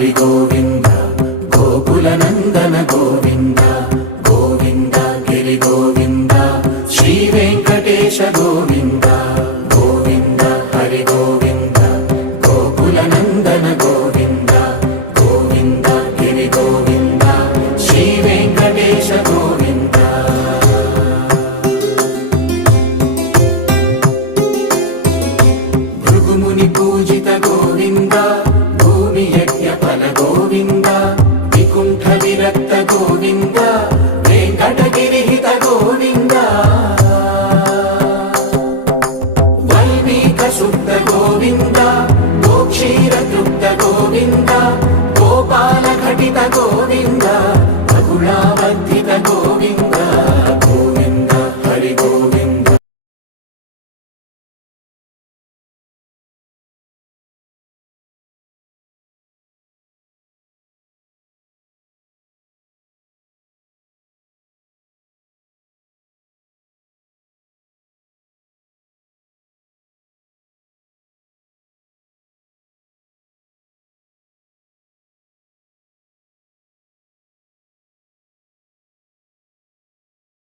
హరి గోవింద గోకుల నందన గోవింద గోవింద గిరి గోవింద శ్రీ వెంకటేశ గోవింద గోవింద హరి గోవింద గోకుల నందన గోవింద గోవింద గిరి గోవింద శ్రీ వెంకటేశ గోవింద భృగుముని పూజిత గోవింద భూమి యజ్ఞ ఫల గోవింద వికుంఠ విరక్త గోవింద వెంకటగిరిహిత గోవింద వైదిక శుద్ధ గోవింద గోక్షీర తృప్త గోవింద గోపాల ఘటిత గోవింద